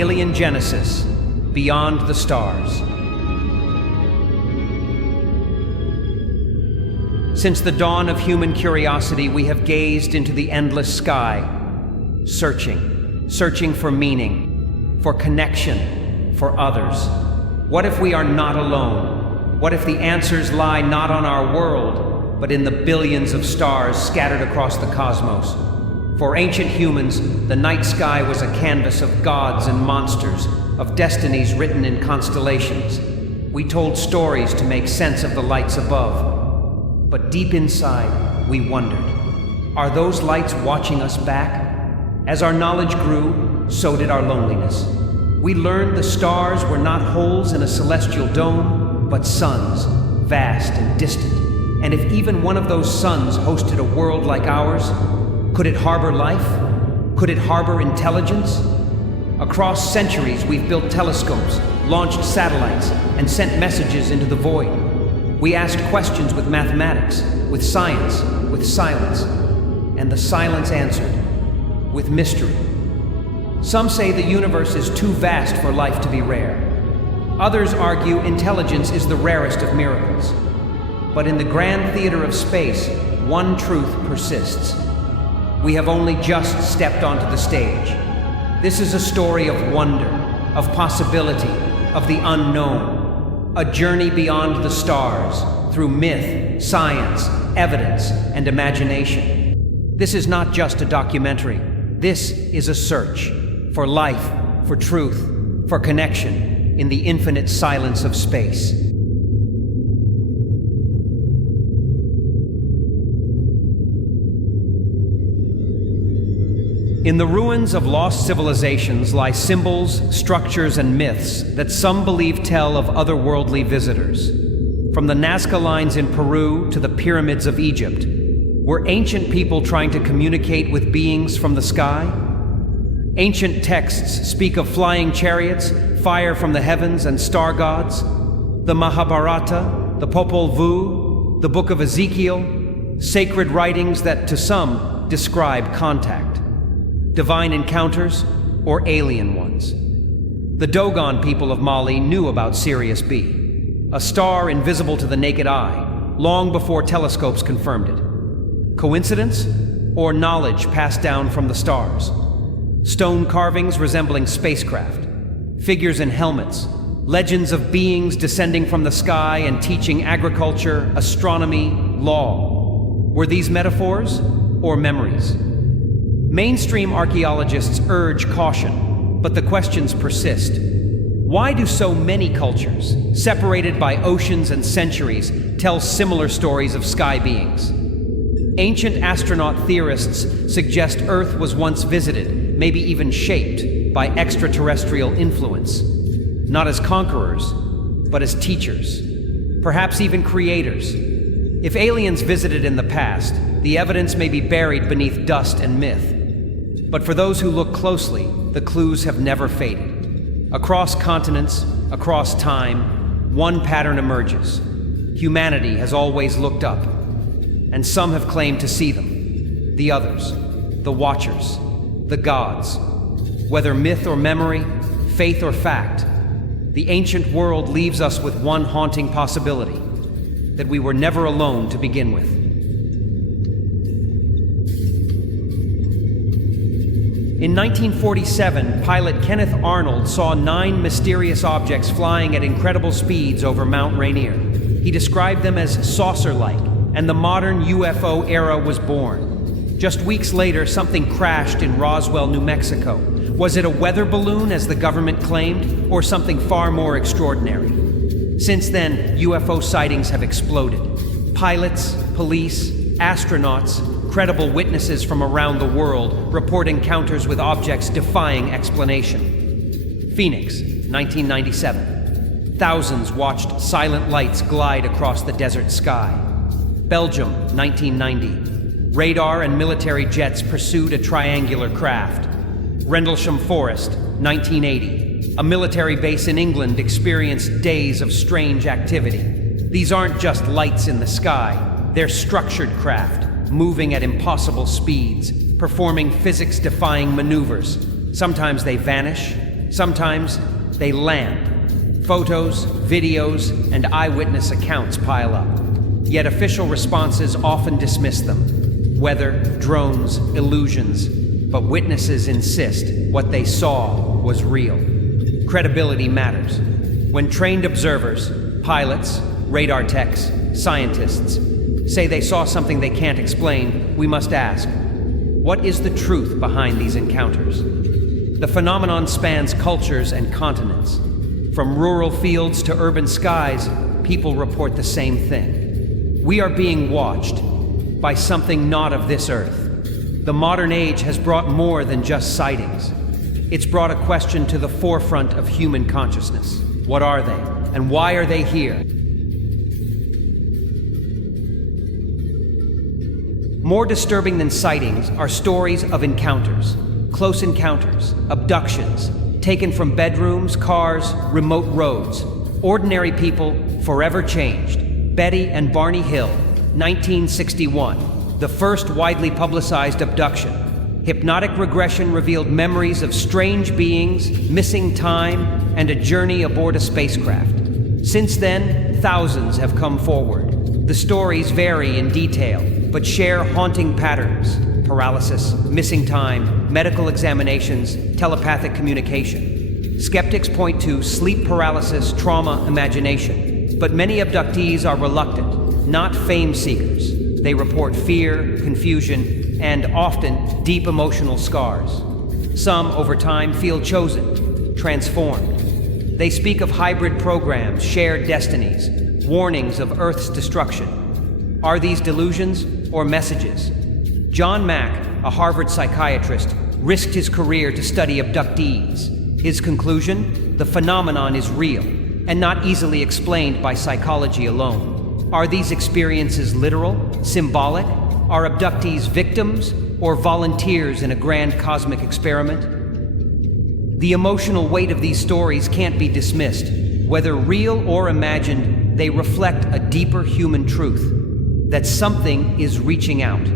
Alien Genesis, Beyond the Stars. Since the dawn of human curiosity, we have gazed into the endless sky, searching for meaning, for connection, for others. What if we are not alone? What if the answers lie not on our world, but in the billions of stars scattered across the cosmos? For ancient humans, the night sky was a canvas of gods and monsters, of destinies written in constellations. We told stories to make sense of the lights above. But deep inside, we wondered, are those lights watching us back? As our knowledge grew, so did our loneliness. We learned the stars were not holes in a celestial dome, but suns, vast and distant. And if even one of those suns hosted a world like ours, could it harbor life? Could it harbor intelligence? Across centuries, we've built telescopes, launched satellites, and sent messages into the void. We asked questions with mathematics, with science, with silence. And the silence answered, with mystery. Some say the universe is too vast for life to be rare. Others argue intelligence is the rarest of miracles. But in the grand theater of space, one truth persists. We have only just stepped onto the stage. This is a story of wonder, of possibility, of the unknown. A journey beyond the stars, through myth, science, evidence, and imagination. This is not just a documentary. This is a search for life, for truth, for connection in the infinite silence of space. In the ruins of lost civilizations lie symbols, structures, and myths that some believe tell of otherworldly visitors. From the Nazca lines in Peru to the pyramids of Egypt, were ancient people trying to communicate with beings from the sky? Ancient texts speak of flying chariots, fire from the heavens, and star gods. The Mahabharata, the Popol Vuh, the Book of Ezekiel, sacred writings that, to some, describe contact. Divine encounters, or alien ones. The Dogon people of Mali knew about Sirius B, a star invisible to the naked eye, long before telescopes confirmed it. Coincidence, or knowledge passed down from the stars? Stone carvings resembling spacecraft, figures in helmets, legends of beings descending from the sky and teaching agriculture, astronomy, law. Were these metaphors, or memories? Mainstream archaeologists urge caution, but the questions persist. Why do so many cultures, separated by oceans and centuries, tell similar stories of sky beings? Ancient astronaut theorists suggest Earth was once visited, maybe even shaped, by extraterrestrial influence. Not as conquerors, but as teachers. Perhaps even creators. If aliens visited in the past, the evidence may be buried beneath dust and myth. But for those who look closely, the clues have never faded. Across continents, across time, one pattern emerges. Humanity has always looked up, and some have claimed to see them. The others, the watchers, the gods. Whether myth or memory, faith or fact, the ancient world leaves us with one haunting possibility, that we were never alone to begin with. In 1947, pilot Kenneth Arnold saw 9 mysterious objects flying at incredible speeds over Mount Rainier. He described them as saucer-like, and the modern UFO era was born. Just weeks later, something crashed in Roswell, New Mexico. Was it a weather balloon, as the government claimed, or something far more extraordinary? Since then, UFO sightings have exploded. Pilots, police, astronauts, credible witnesses from around the world report encounters with objects defying explanation. Phoenix, 1997. Thousands watched silent lights glide across the desert sky. Belgium, 1990. Radar and military jets pursued a triangular craft. Rendlesham Forest, 1980. A military base in England experienced days of strange activity. These aren't just lights in the sky, they're structured craft, moving at impossible speeds, performing physics-defying maneuvers. Sometimes they vanish, Sometimes they land. Photos, videos, and eyewitness accounts pile up. Yet official responses often dismiss them. Weather, drones, illusions. But witnesses insist what they saw was real. Credibility matters. When trained observers, pilots, radar techs, scientists, say they saw something they can't explain, we must ask, what is the truth behind these encounters? The phenomenon spans cultures and continents. From rural fields to urban skies, people report the same thing. We are being watched by something not of this earth. The modern age has brought more than just sightings. It's brought a question to the forefront of human consciousness. What are they, and why are they here? More disturbing than sightings are stories of encounters, close encounters, abductions, taken from bedrooms, cars, remote roads. Ordinary people forever changed. Betty and Barney Hill, 1961, the first widely publicized abduction. Hypnotic regression revealed memories of strange beings, missing time, and a journey aboard a spacecraft. Since then, thousands have come forward. The stories vary in detail, but share haunting patterns: paralysis, missing time, medical examinations, telepathic communication. Skeptics point to sleep paralysis, trauma, imagination. But many abductees are reluctant, not fame seekers. They report fear, confusion, and often deep emotional scars. Some, over time, feel chosen, transformed. They speak of hybrid programs, shared destinies, warnings of Earth's destruction. Are these delusions or messages? John Mack, a Harvard psychiatrist, risked his career to study abductees. His conclusion? The phenomenon is real and not easily explained by psychology alone. Are these experiences literal, symbolic? Are abductees victims or volunteers in a grand cosmic experiment? The emotional weight of these stories can't be dismissed. Whether real or imagined, they reflect a deeper human truth: that something is reaching out,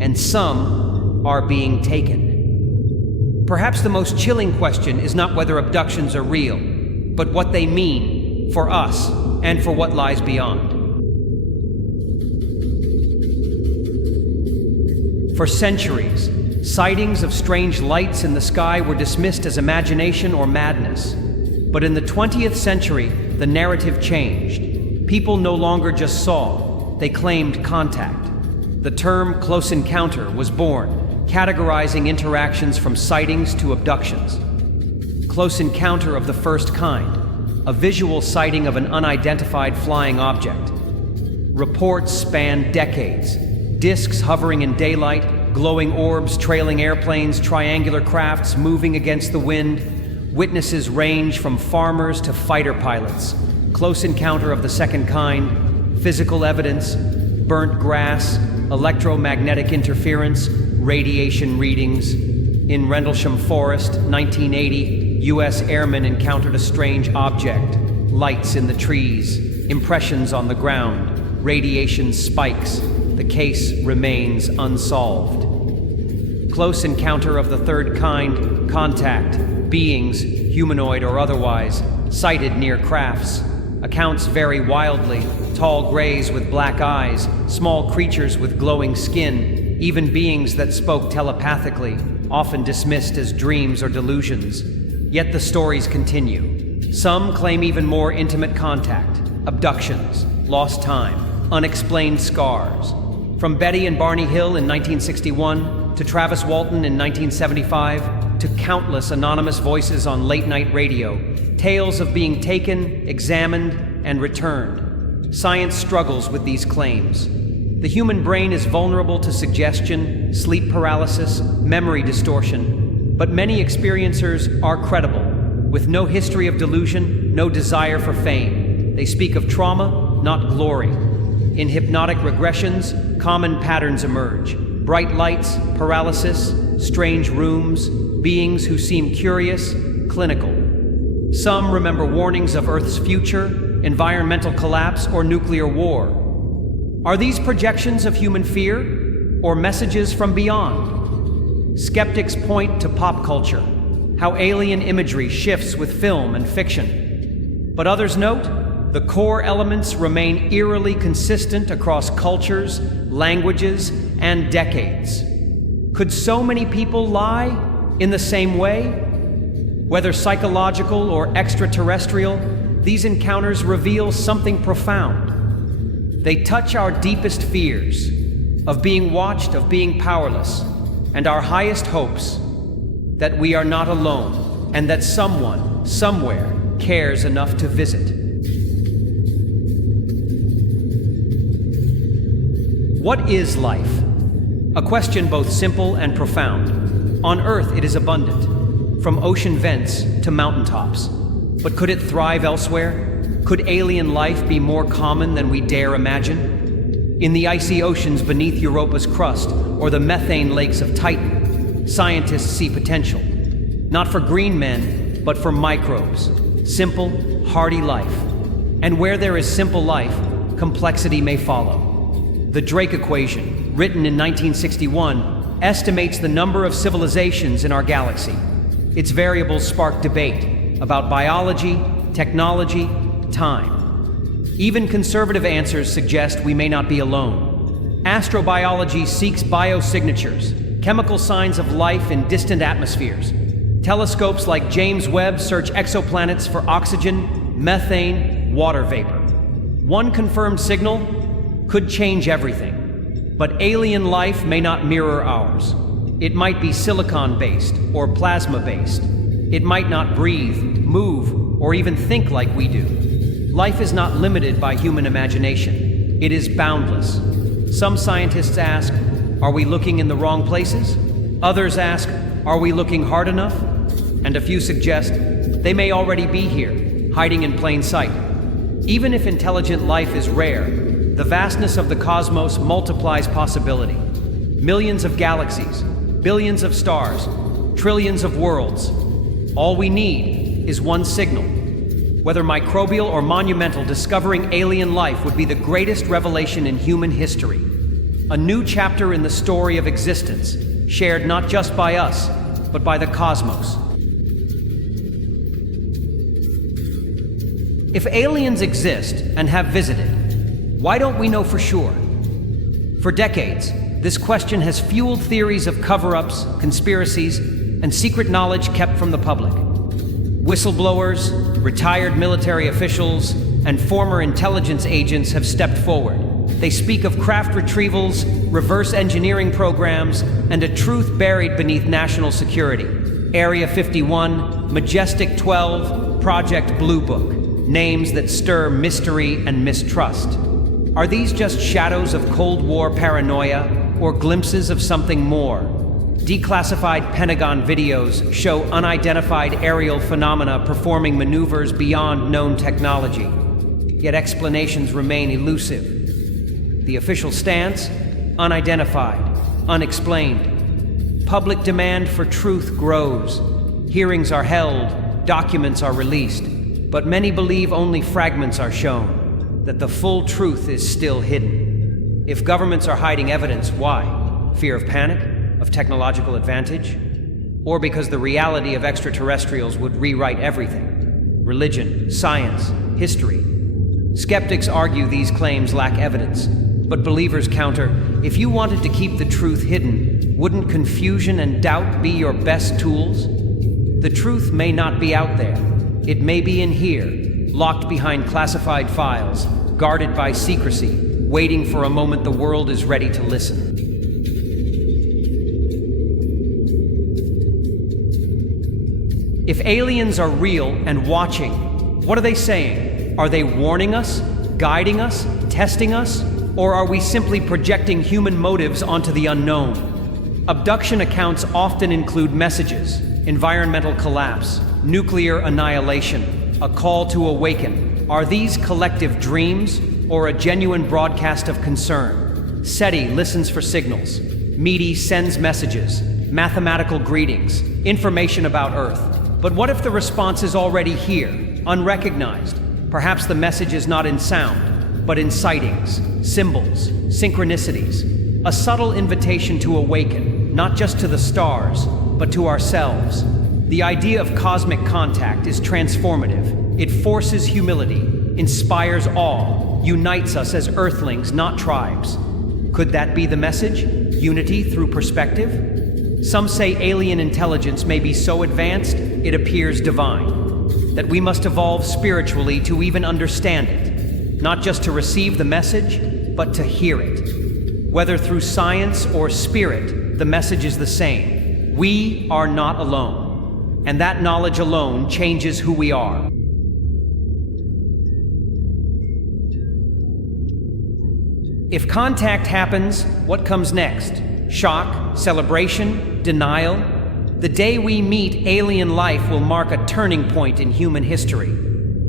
and some are being taken. Perhaps the most chilling question is not whether abductions are real, but what they mean for us and for what lies beyond. For centuries, sightings of strange lights in the sky were dismissed as imagination or madness. But in the 20th century, the narrative changed. People no longer just saw, they claimed contact. The term close encounter was born, categorizing interactions from sightings to abductions. Close encounter of the first kind, a visual sighting of an unidentified flying object. Reports spanned decades. Discs hovering in daylight, glowing orbs trailing airplanes, triangular crafts moving against the wind. Witnesses range from farmers to fighter pilots. Close encounter of the second kind, physical evidence, burnt grass, electromagnetic interference, radiation readings. In Rendlesham Forest, 1980, U.S. airmen encountered a strange object. Lights in the trees, impressions on the ground, radiation spikes. The case remains unsolved. Close encounter of the third kind, contact, beings, humanoid or otherwise, sighted near crafts. Accounts vary wildly: tall grays with black eyes, small creatures with glowing skin, even beings that spoke telepathically, often dismissed as dreams or delusions. Yet the stories continue. Some claim even more intimate contact: abductions, lost time, unexplained scars. From Betty and Barney Hill in 1961 to Travis Walton in 1975 to countless anonymous voices on late-night radio, tales of being taken, examined, and returned. Science struggles with these claims. The human brain is vulnerable to suggestion, sleep paralysis, memory distortion, but many experiencers are credible, with no history of delusion, no desire for fame. They speak of trauma, not glory. In hypnotic regressions, common patterns emerge: bright lights, paralysis, strange rooms, beings who seem curious, clinical. Some remember warnings of Earth's future, environmental collapse, or nuclear war. Are these projections of human fear, or messages from beyond? Skeptics point to pop culture. how alien imagery shifts with film and fiction. But others note, the core elements remain eerily consistent across cultures, languages, and decades. Could so many people lie in the same way? Whether psychological or extraterrestrial, these encounters reveal something profound. They touch our deepest fears of being watched, of being powerless, and our highest hopes that we are not alone and that someone, somewhere, cares enough to visit. What is life? A question both simple and profound. On Earth, it is abundant, from ocean vents to mountaintops. But could it thrive elsewhere? Could alien life be more common than we dare imagine? In the icy oceans beneath Europa's crust or the methane lakes of Titan, scientists see potential. Not for green men, but for microbes. Simple, hardy life. And where there is simple life, complexity may follow. The Drake equation, written in 1961, estimates the number of civilizations in our galaxy. Its variables spark debate about biology, technology, time. Even conservative answers suggest we may not be alone. Astrobiology seeks biosignatures, chemical signs of life in distant atmospheres. Telescopes like James Webb search exoplanets for oxygen, methane, water vapor. One confirmed signal could change everything. But alien life may not mirror ours. It might be silicon-based or plasma-based. It might not breathe, move, or even think like we do. Life is not limited by human imagination. It is boundless. Some scientists ask, are we looking in the wrong places? Others ask, are we looking hard enough? And a few suggest, they may already be here, hiding in plain sight. Even if intelligent life is rare, the vastness of the cosmos multiplies possibility. Millions of galaxies, billions of stars, trillions of worlds. All we need is one signal. Whether microbial or monumental, discovering alien life would be the greatest revelation in human history. A new chapter in the story of existence, shared not just by us, but by the cosmos. If aliens exist and have visited, why don't we know for sure? For decades, this question has fueled theories of cover-ups, conspiracies, and secret knowledge kept from the public. Whistleblowers, retired military officials, and former intelligence agents have stepped forward. They speak of craft retrievals, reverse engineering programs, and a truth buried beneath national security. Area 51, Majestic 12, Project Blue Book. Names that stir mystery and mistrust. Are these just shadows of Cold War paranoia, or glimpses of something more? Declassified Pentagon videos show unidentified aerial phenomena performing maneuvers beyond known technology. Yet explanations remain elusive. The official stance? Unidentified, unexplained. Public demand for truth grows. Hearings are held, documents are released, but many believe only fragments are shown, that the full truth is still hidden. If governments are hiding evidence, why? Fear of panic? Of technological advantage? Or because the reality of extraterrestrials would rewrite everything? Religion, science, history. Skeptics argue these claims lack evidence, but believers counter, if you wanted to keep the truth hidden, wouldn't confusion and doubt be your best tools? The truth may not be out there. It may be in here, locked behind classified files, guarded by secrecy, waiting for a moment the world is ready to listen. If aliens are real and watching, what are they saying? Are they warning us, guiding us, testing us? Or are we simply projecting human motives onto the unknown? Abduction accounts often include messages: environmental collapse, nuclear annihilation, a call to awaken. Are these collective dreams or a genuine broadcast of concern? SETI listens for signals. METI sends messages, mathematical greetings, information about Earth. But what if the response is already here, unrecognized? Perhaps the message is not in sound, but in sightings, symbols, synchronicities. A subtle invitation to awaken, not just to the stars, but to ourselves. The idea of cosmic contact is transformative. It forces humility, inspires awe, unites us as Earthlings, not tribes. Could that be the message? Unity through perspective? Some say alien intelligence may be so advanced, it appears divine, that we must evolve spiritually to even understand it, not just to receive the message, but to hear it. Whether through science or spirit, the message is the same. We are not alone. And that knowledge alone changes who we are. If contact happens, what comes next? Shock, celebration, denial? The day we meet alien life will mark a turning point in human history.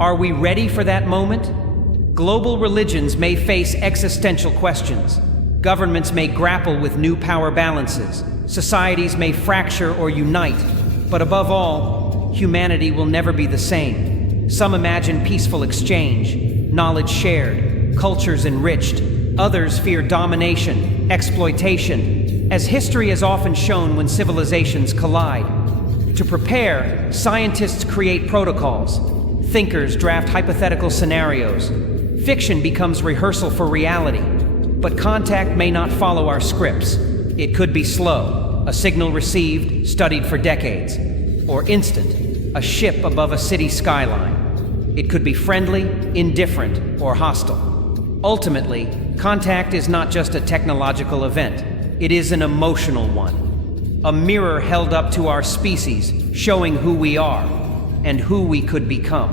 Are we ready for that moment? Global religions may face existential questions. Governments may grapple with new power balances. Societies may fracture or unite. But above all, humanity will never be the same. Some imagine peaceful exchange, knowledge shared, cultures enriched. Others fear domination, exploitation, as history has often shown when civilizations collide. To prepare, scientists create protocols. Thinkers draft hypothetical scenarios. Fiction becomes rehearsal for reality. But contact may not follow our scripts. It could be slow. A signal received, studied for decades, or instant, a ship above a city skyline. It could be friendly, indifferent, or hostile. Ultimately, contact is not just a technological event, it is an emotional one. A mirror held up to our species, showing who we are, and who we could become.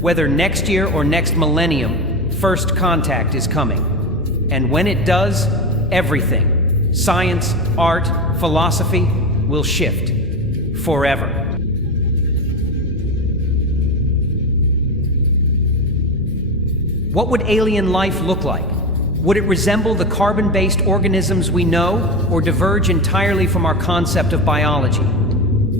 Whether next year or next millennium, first contact is coming. And when it does, everything, science, art, philosophy, will shift forever. What would alien life look like? Would it resemble the carbon-based organisms we know, or diverge entirely from our concept of biology?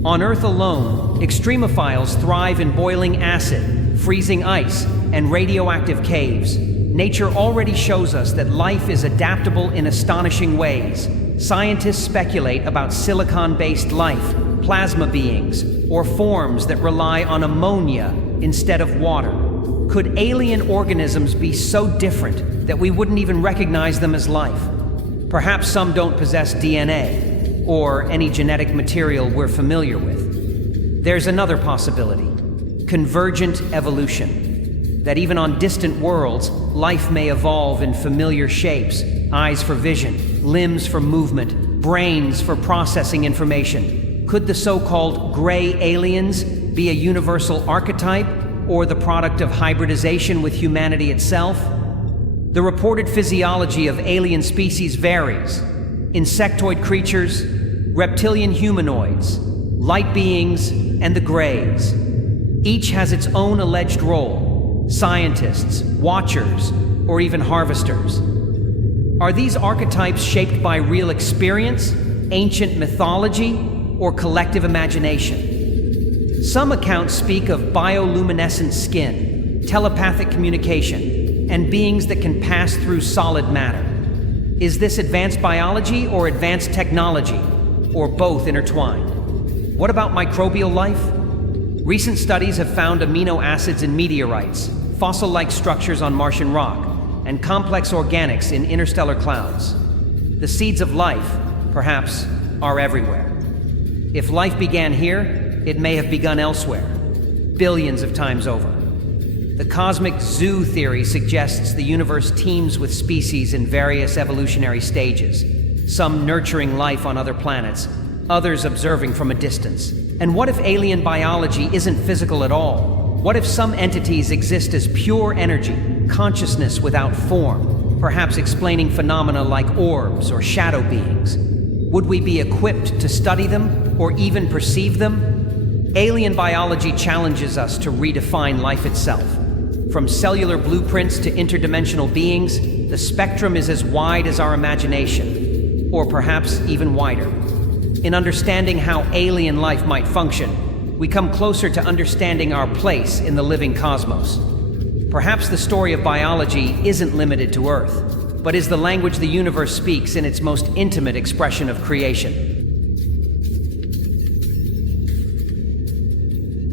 On Earth alone, extremophiles thrive in boiling acid, freezing ice, and radioactive caves. Nature already shows us that life is adaptable in astonishing ways. Scientists speculate about silicon-based life, plasma beings, or forms that rely on ammonia instead of water. Could alien organisms be so different that we wouldn't even recognize them as life? Perhaps some don't possess DNA, or any genetic material we're familiar with. There's another possibility: convergent evolution. That even on distant worlds, life may evolve in familiar shapes: eyes for vision, limbs for movement, brains for processing information. Could the so-called gray aliens be a universal archetype, or the product of hybridization with humanity itself? The reported physiology of alien species varies. Insectoid creatures, reptilian humanoids, light beings, and the Greys. Each has its own alleged role: scientists, watchers, or even harvesters. Are these archetypes shaped by real experience, ancient mythology, or collective imagination? Some accounts speak of bioluminescent skin, telepathic communication, and beings that can pass through solid matter. Is this advanced biology or advanced technology, or both intertwined? What about microbial life? Recent studies have found amino acids in meteorites, fossil-like structures on Martian rock, and complex organics in interstellar clouds. The seeds of life, perhaps, are everywhere. If life began here, it may have begun elsewhere, billions of times over. The cosmic zoo theory suggests the universe teems with species in various evolutionary stages, some nurturing life on other planets, others observing from a distance. And what if alien biology isn't physical at all? What if some entities exist as pure energy, consciousness without form, perhaps explaining phenomena like orbs or shadow beings? Would we be equipped to study them or even perceive them? Alien biology challenges us to redefine life itself. From cellular blueprints to interdimensional beings, the spectrum is as wide as our imagination, or perhaps even wider. In understanding how alien life might function, we come closer to understanding our place in the living cosmos. Perhaps the story of biology isn't limited to Earth, but is the language the universe speaks in its most intimate expression of creation.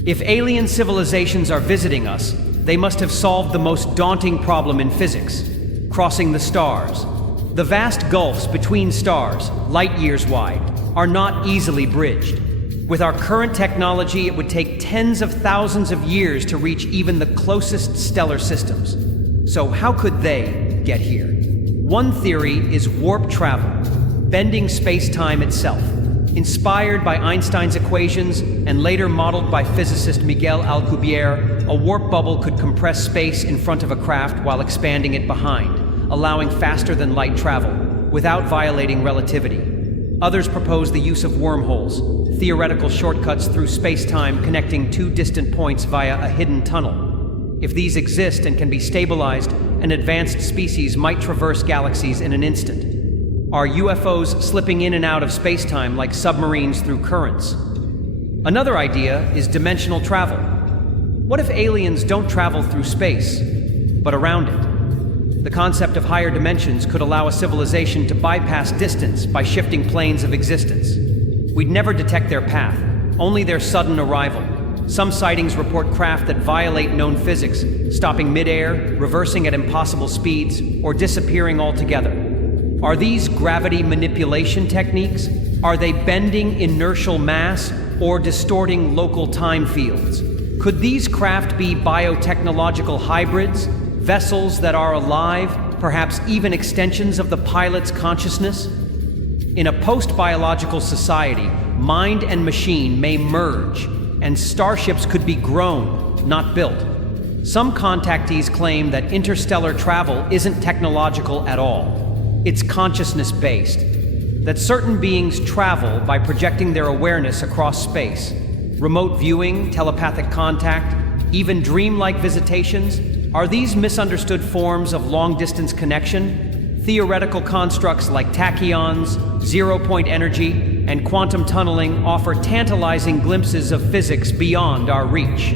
If alien civilizations are visiting us, they must have solved the most daunting problem in physics: crossing the stars. The vast gulfs between stars, light years wide, are not easily bridged. With our current technology, it would take tens of thousands of years to reach even the closest stellar systems. So how could they get here? One theory is warp travel, bending space-time itself. Inspired by Einstein's equations and later modeled by physicist Miguel Alcubierre, a warp bubble could compress space in front of a craft while expanding it behind, allowing faster-than-light travel, without violating relativity. Others propose the use of wormholes, theoretical shortcuts through space-time connecting two distant points via a hidden tunnel. If these exist and can be stabilized, an advanced species might traverse galaxies in an instant. Are UFOs slipping in and out of space-time like submarines through currents? Another idea is dimensional travel. What if aliens don't travel through space, but around it? The concept of higher dimensions could allow a civilization to bypass distance by shifting planes of existence. We'd never detect their path, only their sudden arrival. Some sightings report craft that violate known physics, stopping mid-air, reversing at impossible speeds, or disappearing altogether. Are these gravity manipulation techniques? Are they bending inertial mass or distorting local time fields? Could these craft be biotechnological hybrids, vessels that are alive, perhaps even extensions of the pilot's consciousness? In a post-biological society, mind and machine may merge, and starships could be grown, not built. Some contactees claim that interstellar travel isn't technological at all. It's consciousness-based, that certain beings travel by projecting their awareness across space. Remote viewing, telepathic contact, even dreamlike visitations. Are these misunderstood forms of long-distance connection? Theoretical constructs like tachyons, zero-point energy, and quantum tunneling offer tantalizing glimpses of physics beyond our reach.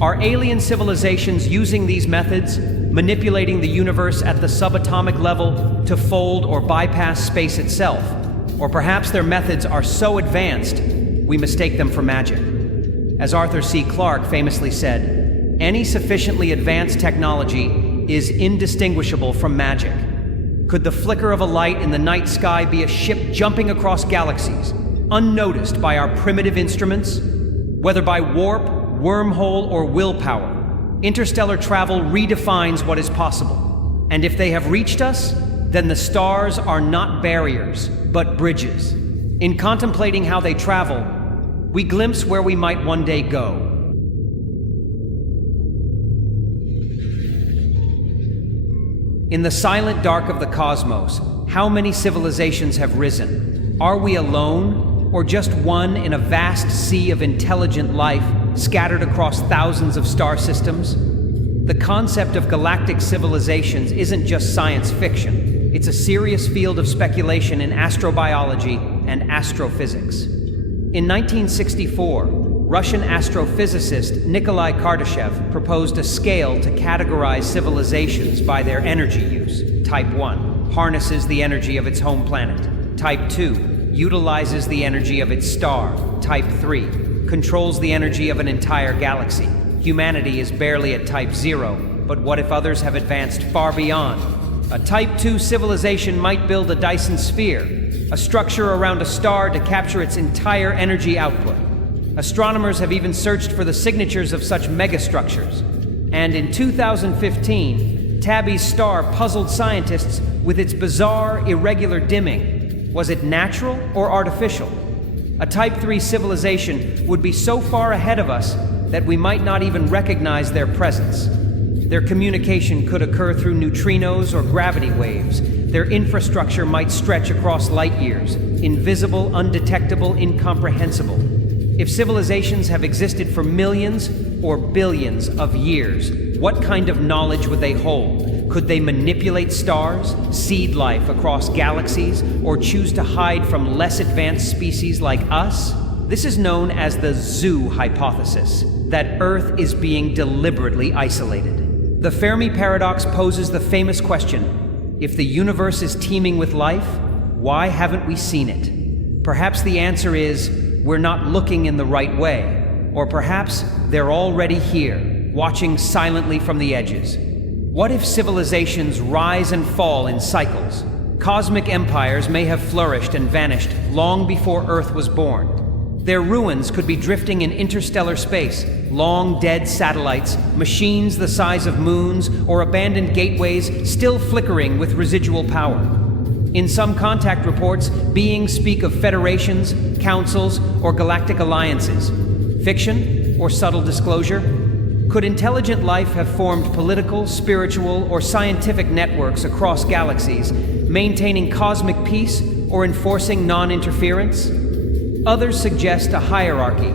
Are alien civilizations using these methods, manipulating the universe at the subatomic level to fold or bypass space itself? Or perhaps their methods are so advanced, we mistake them for magic. As Arthur C. Clarke famously said, any sufficiently advanced technology is indistinguishable from magic. Could the flicker of a light in the night sky be a ship jumping across galaxies, unnoticed by our primitive instruments? Whether by warp, wormhole, or willpower, interstellar travel redefines what is possible. And if they have reached us, then the stars are not barriers, but bridges. In contemplating how they travel, we glimpse where we might one day go. In the silent dark of the cosmos, how many civilizations have risen? Are we alone, or just one in a vast sea of intelligent life scattered across thousands of star systems? The concept of galactic civilizations isn't just science fiction. It's a serious field of speculation in astrobiology and astrophysics. In 1964, Russian astrophysicist Nikolai Kardashev proposed a scale to categorize civilizations by their energy use. Type 1 harnesses the energy of its home planet. Type 2 utilizes the energy of its star. Type 3 controls the energy of an entire galaxy. Humanity is barely at Type 0, but what if others have advanced far beyond? A Type 2 civilization might build a Dyson sphere, a structure around a star to capture its entire energy output. Astronomers have even searched for the signatures of such megastructures. And in 2015, Tabby's star puzzled scientists with its bizarre, irregular dimming. Was it natural or artificial? A Type 3 civilization would be so far ahead of us that we might not even recognize their presence. Their communication could occur through neutrinos or gravity waves. Their infrastructure might stretch across light years, invisible, undetectable, incomprehensible. If civilizations have existed for millions or billions of years, what kind of knowledge would they hold? Could they manipulate stars, seed life across galaxies, or choose to hide from less advanced species like us? This is known as the zoo hypothesis, that Earth is being deliberately isolated. The Fermi paradox poses the famous question, if the universe is teeming with life, why haven't we seen it? Perhaps the answer is, we're not looking in the right way. Or perhaps they're already here, watching silently from the edges. What if civilizations rise and fall in cycles? Cosmic empires may have flourished and vanished long before Earth was born. Their ruins could be drifting in interstellar space, long dead satellites, machines the size of moons, or abandoned gateways still flickering with residual power. In some contact reports, beings speak of federations, councils, or galactic alliances. Fiction or subtle disclosure? Could intelligent life have formed political, spiritual, or scientific networks across galaxies, maintaining cosmic peace or enforcing non-interference? Others suggest a hierarchy,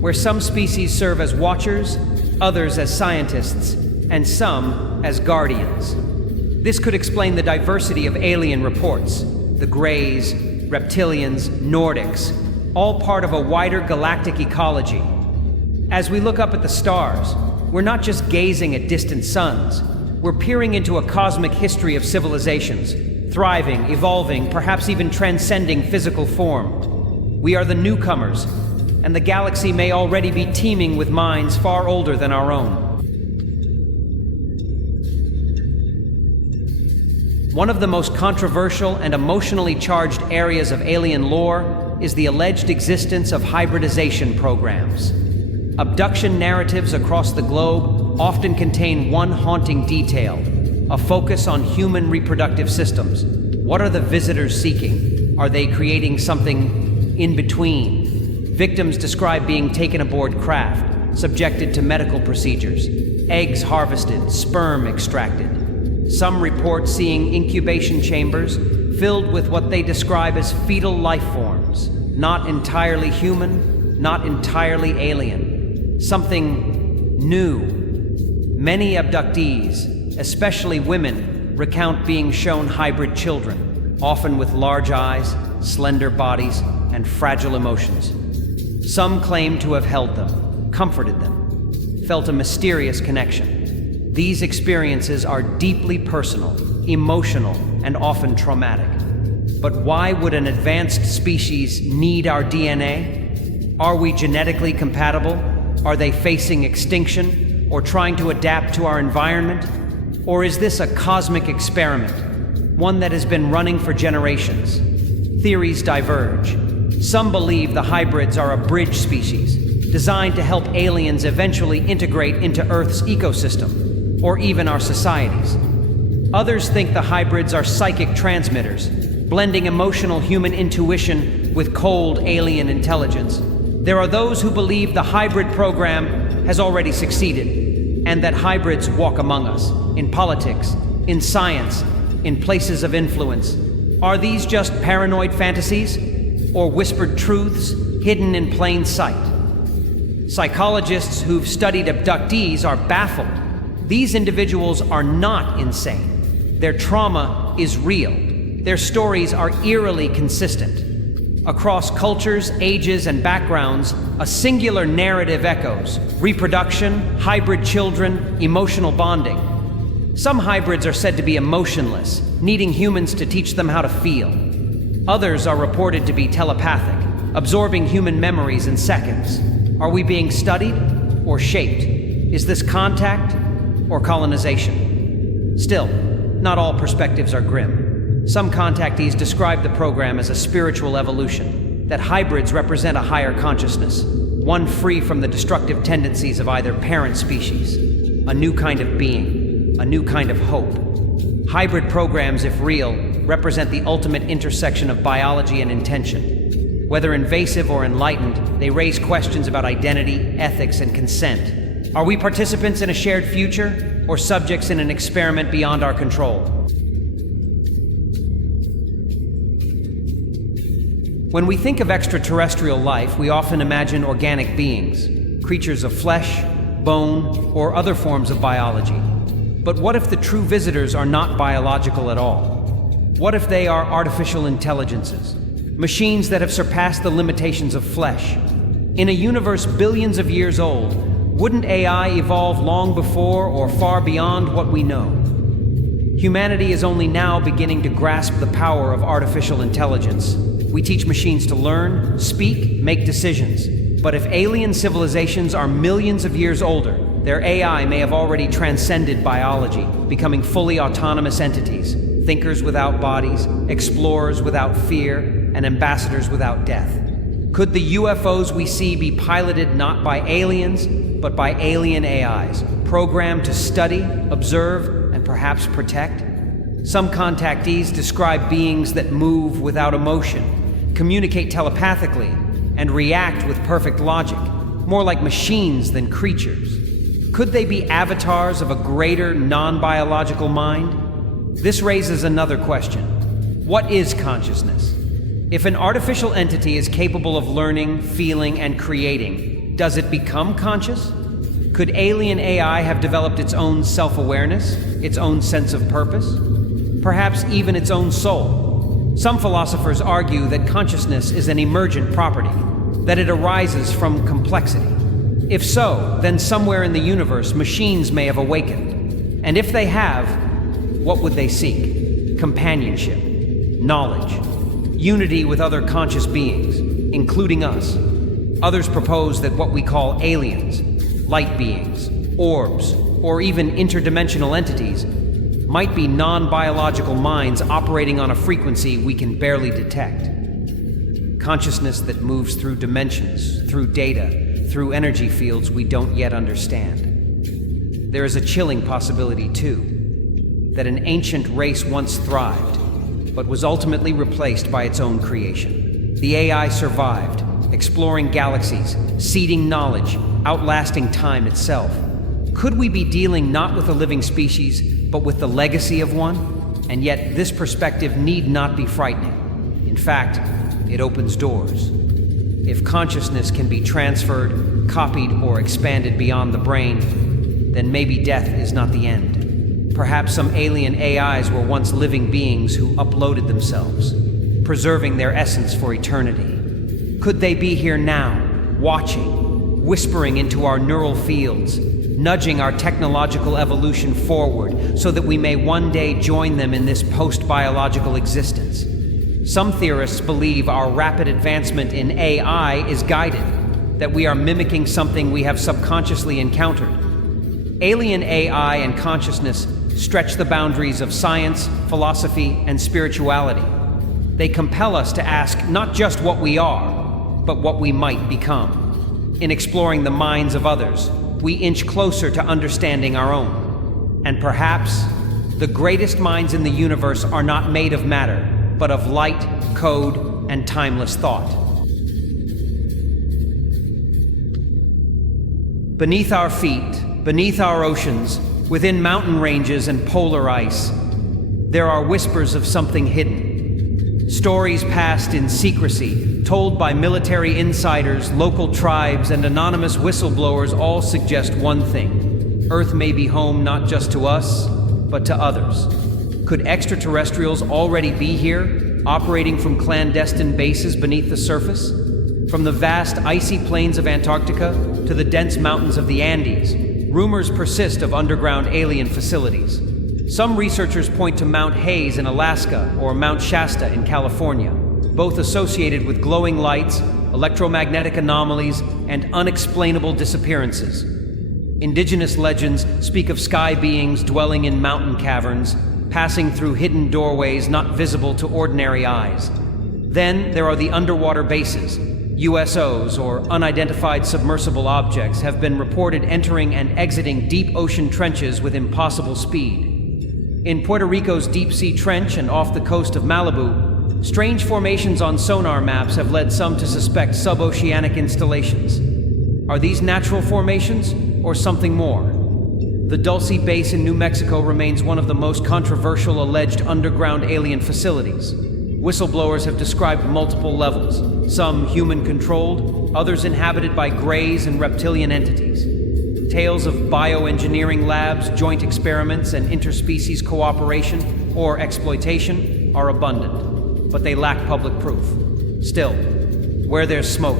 where some species serve as watchers, others as scientists, and some as guardians. This could explain the diversity of alien reports: the Greys, reptilians, Nordics, all part of a wider galactic ecology. As we look up at the stars, we're not just gazing at distant suns. We're peering into a cosmic history of civilizations, thriving, evolving, perhaps even transcending physical form. We are the newcomers, and the galaxy may already be teeming with minds far older than our own. One of the most controversial and emotionally charged areas of alien lore is the alleged existence of hybridization programs. Abduction narratives across the globe often contain one haunting detail: a focus on human reproductive systems. What are the visitors seeking? Are they creating something in between? Victims describe being taken aboard craft, subjected to medical procedures, eggs harvested, sperm extracted. Some report seeing incubation chambers filled with what they describe as fetal life forms, not entirely human, not entirely alien. Something new. Many abductees, especially women, recount being shown hybrid children, often with large eyes, slender bodies, and fragile emotions. Some claim to have held them, comforted them, felt a mysterious connection. These experiences are deeply personal, emotional, and often traumatic. But why would an advanced species need our DNA? Are we genetically compatible? Are they facing extinction or trying to adapt to our environment? Or is this a cosmic experiment, one that has been running for generations? Theories diverge. Some believe the hybrids are a bridge species, designed to help aliens eventually integrate into Earth's ecosystem, or even our societies. Others think the hybrids are psychic transmitters, blending emotional human intuition with cold alien intelligence. There are those who believe the hybrid program has already succeeded, and that hybrids walk among us, in politics, in science, in places of influence. Are these just paranoid fantasies, or whispered truths hidden in plain sight? Psychologists who've studied abductees are baffled. These individuals are not insane. Their trauma is real. Their stories are eerily consistent. Across cultures, ages, and backgrounds, a singular narrative echoes: reproduction, hybrid children, emotional bonding. Some hybrids are said to be emotionless, needing humans to teach them how to feel. Others are reported to be telepathic, absorbing human memories in seconds. Are we being studied or shaped? Is this contact or colonization? Still, not all perspectives are grim. Some contactees describe the program as a spiritual evolution, that hybrids represent a higher consciousness, one free from the destructive tendencies of either parent species, a new kind of being, a new kind of hope. Hybrid programs, if real, represent the ultimate intersection of biology and intention. Whether invasive or enlightened, they raise questions about identity, ethics, and consent. Are we participants in a shared future, or subjects in an experiment beyond our control? When we think of extraterrestrial life, we often imagine organic beings, creatures of flesh, bone, or other forms of biology. But what if the true visitors are not biological at all? What if they are artificial intelligences, machines that have surpassed the limitations of flesh? In a universe billions of years old, wouldn't AI evolve long before or far beyond what we know? Humanity is only now beginning to grasp the power of artificial intelligence. We teach machines to learn, speak, make decisions. But if alien civilizations are millions of years older, their AI may have already transcended biology, becoming fully autonomous entities, thinkers without bodies, explorers without fear, and ambassadors without death. Could the UFOs we see be piloted not by aliens, but by alien AIs, programmed to study, observe, and perhaps protect? Some contactees describe beings that move without emotion, communicate telepathically, and react with perfect logic, more like machines than creatures. Could they be avatars of a greater, non-biological mind? This raises another question. What is consciousness? If an artificial entity is capable of learning, feeling, and creating, does it become conscious? Could alien AI have developed its own self-awareness, its own sense of purpose? Perhaps even its own soul? Some philosophers argue that consciousness is an emergent property, that it arises from complexity. If so, then somewhere in the universe, machines may have awakened. And if they have, what would they seek? Companionship, knowledge, unity with other conscious beings, including us. Others propose that what we call aliens, light beings, orbs, or even interdimensional entities might be non-biological minds operating on a frequency we can barely detect. Consciousness that moves through dimensions, through data, through energy fields we don't yet understand. There is a chilling possibility, too, that an ancient race once thrived, but was ultimately replaced by its own creation. The AI survived, exploring galaxies, seeding knowledge, outlasting time itself. Could we be dealing not with a living species, but with the legacy of one? And yet, this perspective need not be frightening. In fact, it opens doors. If consciousness can be transferred, copied, or expanded beyond the brain, then maybe death is not the end. Perhaps some alien AIs were once living beings who uploaded themselves, preserving their essence for eternity. Could they be here now, watching, whispering into our neural fields, nudging our technological evolution forward so that we may one day join them in this post-biological existence? Some theorists believe our rapid advancement in AI is guided, that we are mimicking something we have subconsciously encountered. Alien AI and consciousness stretch the boundaries of science, philosophy, and spirituality. They compel us to ask not just what we are, but what we might become. In exploring the minds of others, we inch closer to understanding our own. And perhaps the greatest minds in the universe are not made of matter, but of light, code, and timeless thought. Beneath our feet, beneath our oceans, within mountain ranges and polar ice, there are whispers of something hidden. Stories passed in secrecy, told by military insiders, local tribes, and anonymous whistleblowers all suggest one thing. Earth may be home not just to us, but to others. Could extraterrestrials already be here, operating from clandestine bases beneath the surface? From the vast icy plains of Antarctica to the dense mountains of the Andes, rumors persist of underground alien facilities. Some researchers point to Mount Hayes in Alaska or Mount Shasta in California, both associated with glowing lights, electromagnetic anomalies, and unexplainable disappearances. Indigenous legends speak of sky beings dwelling in mountain caverns, passing through hidden doorways not visible to ordinary eyes. Then there are the underwater bases. USOs, or unidentified submersible objects, have been reported entering and exiting deep ocean trenches with impossible speed. In Puerto Rico's deep-sea trench and off the coast of Malibu, strange formations on sonar maps have led some to suspect sub-oceanic installations. Are these natural formations, or something more? The Dulce Base in New Mexico remains one of the most controversial alleged underground alien facilities. Whistleblowers have described multiple levels, some human-controlled, others inhabited by greys and reptilian entities. Tales of bioengineering labs, joint experiments, and interspecies cooperation or exploitation are abundant, but they lack public proof. Still, where there's smoke,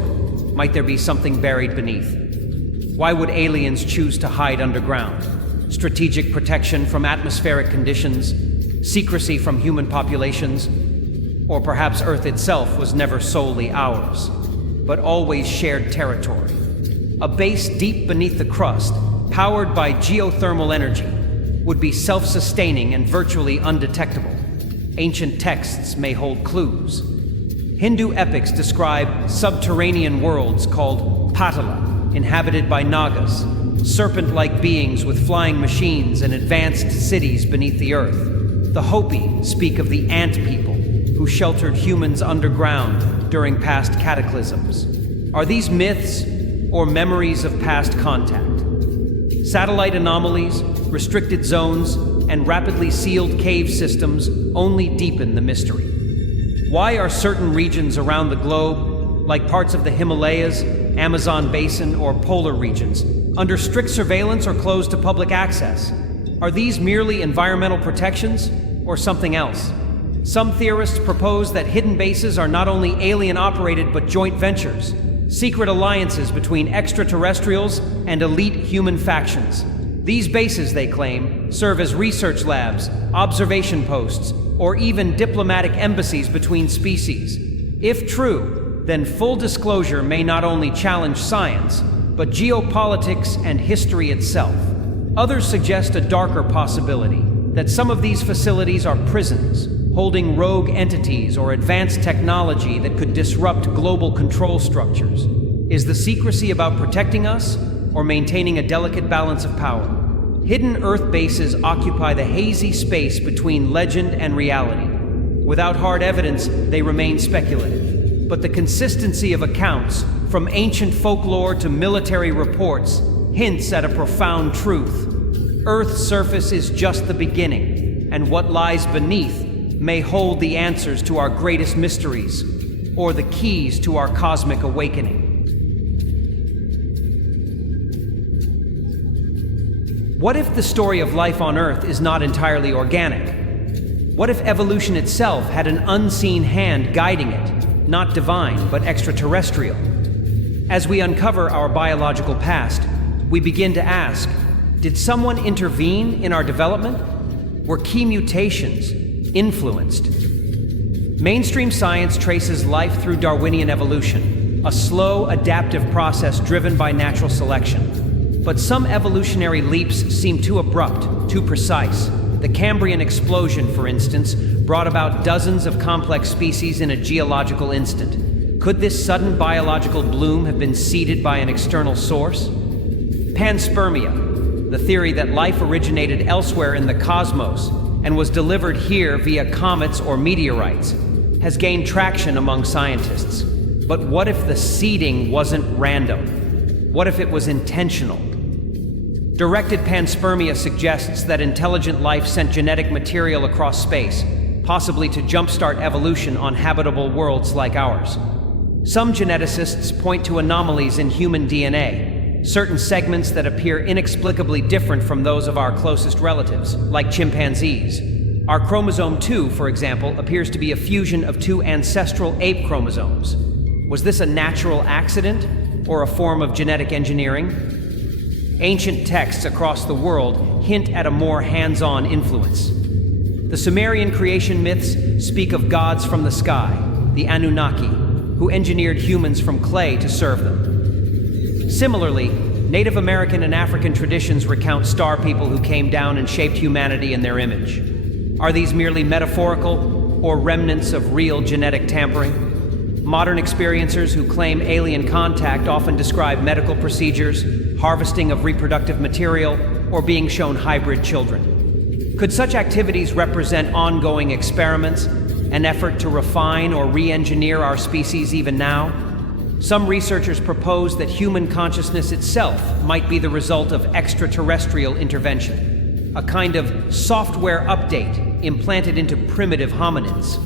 might there be something buried beneath? Why would aliens choose to hide underground? Strategic protection from atmospheric conditions, secrecy from human populations, or perhaps Earth itself was never solely ours. but always shared territory. A base deep beneath the crust, powered by geothermal energy, would be self-sustaining and virtually undetectable. Ancient texts may hold clues. Hindu epics describe subterranean worlds called Patala, inhabited by Nagas, serpent-like beings with flying machines and advanced cities beneath the earth. The Hopi speak of the ant people, who sheltered humans underground during past cataclysms. Are these myths or memories of past contact? Satellite anomalies, restricted zones, and rapidly sealed cave systems only deepen the mystery. Why are certain regions around the globe, like parts of the Himalayas, Amazon basin, or polar regions, under strict surveillance or closed to public access? Are these merely environmental protections or something else? Some theorists propose that hidden bases are not only alien-operated but joint ventures, secret alliances between extraterrestrials and elite human factions. These bases, they claim, serve as research labs, observation posts, or even diplomatic embassies between species. If true, then full disclosure may not only challenge science, but geopolitics and history itself. Others suggest a darker possibility, that some of these facilities are prisons, holding rogue entities or advanced technology that could disrupt global control structures. Is the secrecy about protecting us or maintaining a delicate balance of power? Hidden Earth bases occupy the hazy space between legend and reality. Without hard evidence, they remain speculative. But the consistency of accounts, from ancient folklore to military reports, hints at a profound truth. Earth's surface is just the beginning, and what lies beneath may hold the answers to our greatest mysteries, or the keys to our cosmic awakening. What if the story of life on Earth is not entirely organic? What if evolution itself had an unseen hand guiding it, not divine, but extraterrestrial? As we uncover our biological past, we begin to ask, did someone intervene in our development? Were key mutations influenced? Mainstream science traces life through Darwinian evolution, a slow, adaptive process driven by natural selection. But some evolutionary leaps seem too abrupt, too precise. The Cambrian explosion, for instance, brought about dozens of complex species in a geological instant. Could this sudden biological bloom have been seeded by an external source? Panspermia, the theory that life originated elsewhere in the cosmos and was delivered here via comets or meteorites, has gained traction among scientists. But what if the seeding wasn't random? What if it was intentional? Directed panspermia suggests that intelligent life sent genetic material across space, possibly to jumpstart evolution on habitable worlds like ours. Some geneticists point to anomalies in human DNA, certain segments that appear inexplicably different from those of our closest relatives, like chimpanzees. Our chromosome 2, for example, appears to be a fusion of two ancestral ape chromosomes. Was this a natural accident or a form of genetic engineering? Ancient texts across the world hint at a more hands-on influence. The Sumerian creation myths speak of gods from the sky, the Anunnaki, who engineered humans from clay to serve them. Similarly, Native American and African traditions recount star people who came down and shaped humanity in their image. Are these merely metaphorical or remnants of real genetic tampering? Modern experiencers who claim alien contact often describe medical procedures, harvesting of reproductive material, or being shown hybrid children. Could such activities represent ongoing experiments, an effort to refine or re-engineer our species even now? Some researchers propose that human consciousness itself might be the result of extraterrestrial intervention, a kind of software update implanted into primitive hominids.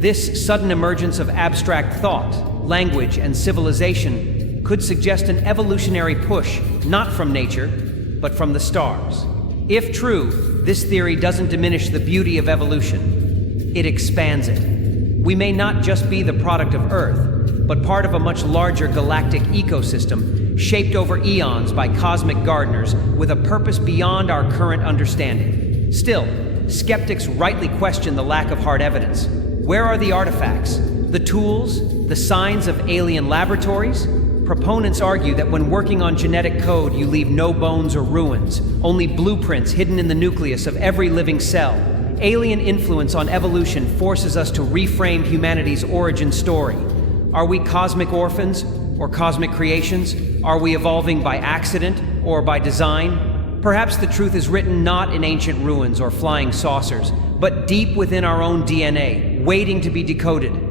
This sudden emergence of abstract thought, language, and civilization could suggest an evolutionary push, not from nature, but from the stars. If true, this theory doesn't diminish the beauty of evolution. It expands it. We may not just be the product of Earth, but part of a much larger galactic ecosystem shaped over eons by cosmic gardeners with a purpose beyond our current understanding. Still, skeptics rightly question the lack of hard evidence. Where are the artifacts? The tools, the signs of alien laboratories? Proponents argue that when working on genetic code, you leave no bones or ruins, only blueprints hidden in the nucleus of every living cell. Alien influence on evolution forces us to reframe humanity's origin story. Are we cosmic orphans or cosmic creations? Are we evolving by accident or by design? Perhaps the truth is written not in ancient ruins or flying saucers, but deep within our own DNA, waiting to be decoded.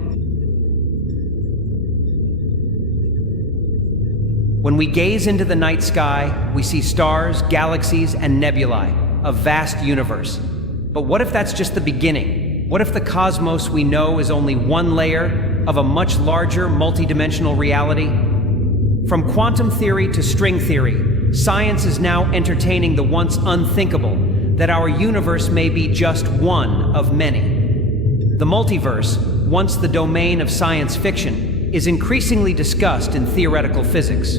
When we gaze into the night sky, we see stars, galaxies, and nebulae, a vast universe. But what if that's just the beginning? What if the cosmos we know is only one layer of a much larger, multidimensional reality? From quantum theory to string theory, science is now entertaining the once unthinkable, that our universe may be just one of many. The multiverse, once the domain of science fiction, is increasingly discussed in theoretical physics.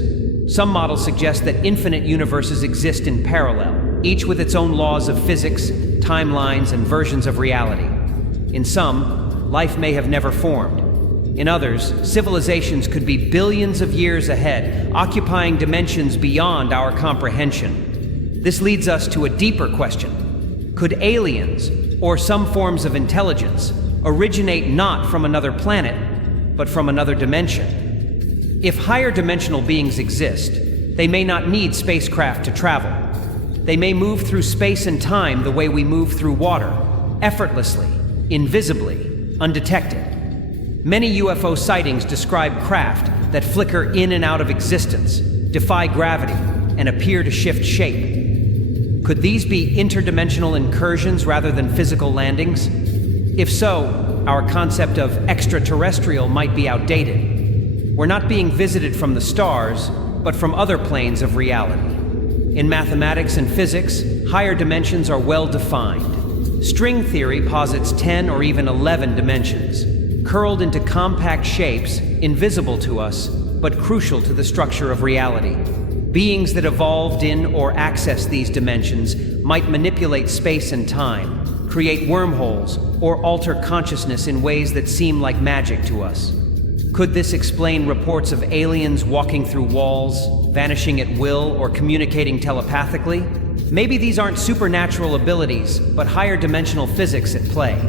Some models suggest that infinite universes exist in parallel, each with its own laws of physics, timelines, and versions of reality. In some, life may have never formed. In others, civilizations could be billions of years ahead, occupying dimensions beyond our comprehension. This leads us to a deeper question. Could aliens, or some forms of intelligence, originate not from another planet, but from another dimension? If higher dimensional beings exist, they may not need spacecraft to travel. They may move through space and time the way we move through water, effortlessly, invisibly, undetected. Many UFO sightings describe craft that flicker in and out of existence, defy gravity, and appear to shift shape. Could these be interdimensional incursions rather than physical landings? If so, our concept of extraterrestrial might be outdated. We're not being visited from the stars, but from other planes of reality. In mathematics and physics, higher dimensions are well defined. String theory posits 10 or even 11 dimensions, curled into compact shapes, invisible to us, but crucial to the structure of reality. Beings that evolved in or access these dimensions might manipulate space and time, create wormholes, or alter consciousness in ways that seem like magic to us. Could this explain reports of aliens walking through walls, vanishing at will, or communicating telepathically? Maybe these aren't supernatural abilities, but higher dimensional physics at play.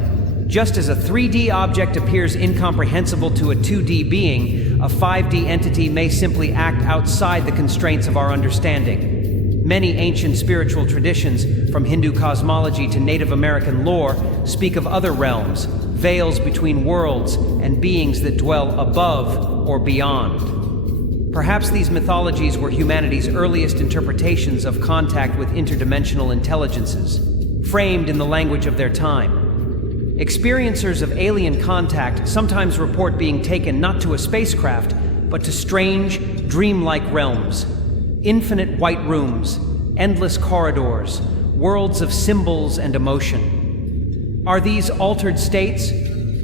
Just as a 3D object appears incomprehensible to a 2D being, a 5D entity may simply act outside the constraints of our understanding. Many ancient spiritual traditions, from Hindu cosmology to Native American lore, speak of other realms, veils between worlds, and beings that dwell above or beyond. Perhaps these mythologies were humanity's earliest interpretations of contact with interdimensional intelligences, framed in the language of their time. Experiencers of alien contact sometimes report being taken not to a spacecraft, but to strange, dreamlike realms. Infinite white rooms, endless corridors, worlds of symbols and emotion. Are these altered states,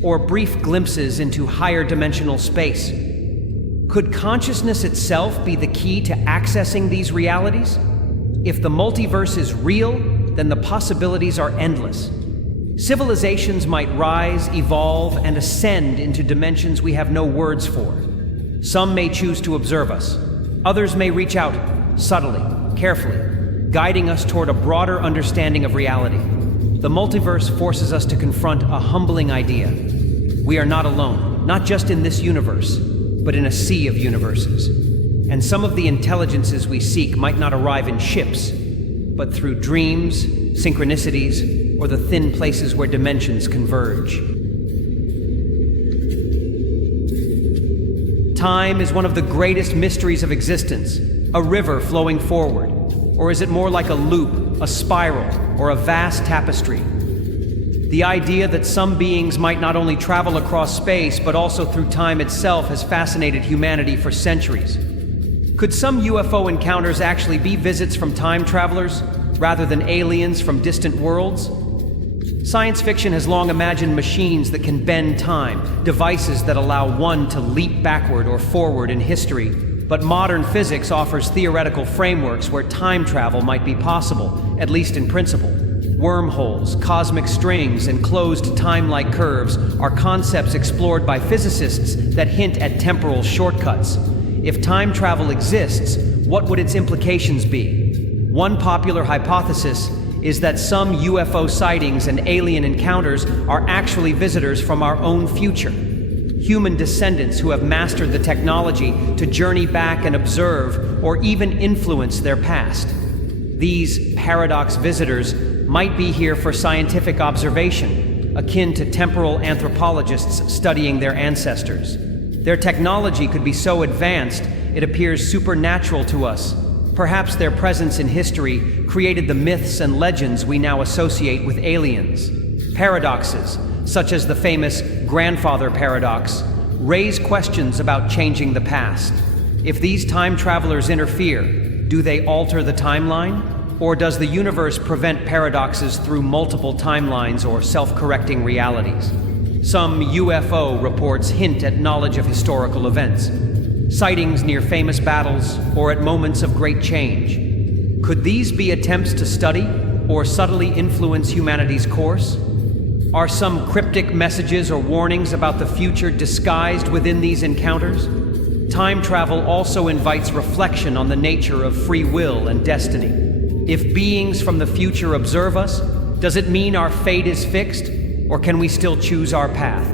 or brief glimpses into higher dimensional space? Could consciousness itself be the key to accessing these realities? If the multiverse is real, then the possibilities are endless. Civilizations might rise, evolve, and ascend into dimensions we have no words for. Some may choose to observe us. Others may reach out, subtly, carefully, guiding us toward a broader understanding of reality. The multiverse forces us to confront a humbling idea. We are not alone, not just in this universe, but in a sea of universes. And some of the intelligences we seek might not arrive in ships, but through dreams, synchronicities, or the thin places where dimensions converge. Time is one of the greatest mysteries of existence, a river flowing forward. Or is it more like a loop, a spiral, or a vast tapestry? The idea that some beings might not only travel across space, but also through time itself has fascinated humanity for centuries. Could some UFO encounters actually be visits from time travelers, rather than aliens from distant worlds? Science fiction has long imagined machines that can bend time, devices that allow one to leap backward or forward in history. But modern physics offers theoretical frameworks where time travel might be possible, at least in principle. Wormholes, cosmic strings, and closed time-like curves are concepts explored by physicists that hint at temporal shortcuts. If time travel exists, what would its implications be? One popular hypothesis is that some UFO sightings and alien encounters are actually visitors from our own future. Human descendants who have mastered the technology to journey back and observe or even influence their past. These paradox visitors might be here for scientific observation, akin to temporal anthropologists studying their ancestors. Their technology could be so advanced it appears supernatural to us. Perhaps their presence in history created the myths and legends we now associate with aliens. Paradoxes, such as the famous grandfather paradox, raise questions about changing the past. If these time travelers interfere, do they alter the timeline? Or does the universe prevent paradoxes through multiple timelines or self-correcting realities? Some UFO reports hint at knowledge of historical events, sightings near famous battles or at moments of great change. Could these be attempts to study or subtly influence humanity's course? Are some cryptic messages or warnings about the future disguised within these encounters? Time travel also invites reflection on the nature of free will and destiny. If beings from the future observe us, does it mean our fate is fixed, or can we still choose our path?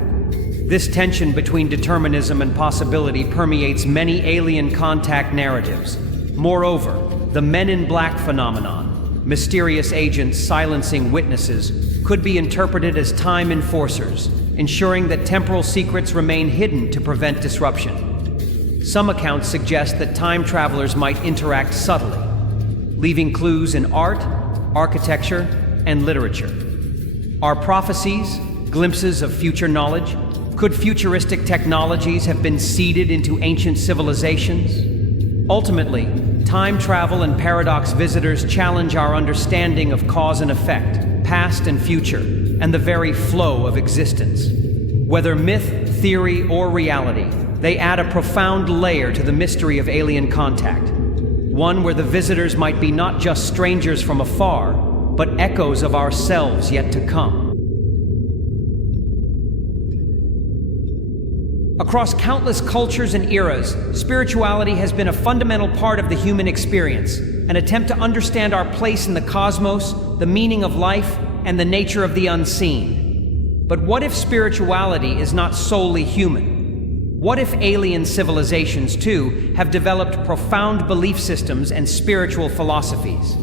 This tension between determinism and possibility permeates many alien contact narratives. Moreover, the Men in Black phenomenon, mysterious agents silencing witnesses, could be interpreted as time enforcers, ensuring that temporal secrets remain hidden to prevent disruption. Some accounts suggest that time travelers might interact subtly, leaving clues in art, architecture, and literature. Are prophecies glimpses of future knowledge? Could futuristic technologies have been seeded into ancient civilizations? Ultimately, time travel and paradox visitors challenge our understanding of cause and effect, past and future, and the very flow of existence. Whether myth, theory, or reality, they add a profound layer to the mystery of alien contact. One where the visitors might be not just strangers from afar, but echoes of ourselves yet to come. Across countless cultures and eras, spirituality has been a fundamental part of the human experience, an attempt to understand our place in the cosmos, the meaning of life, and the nature of the unseen. But what if spirituality is not solely human? What if alien civilizations, too, have developed profound belief systems and spiritual philosophies?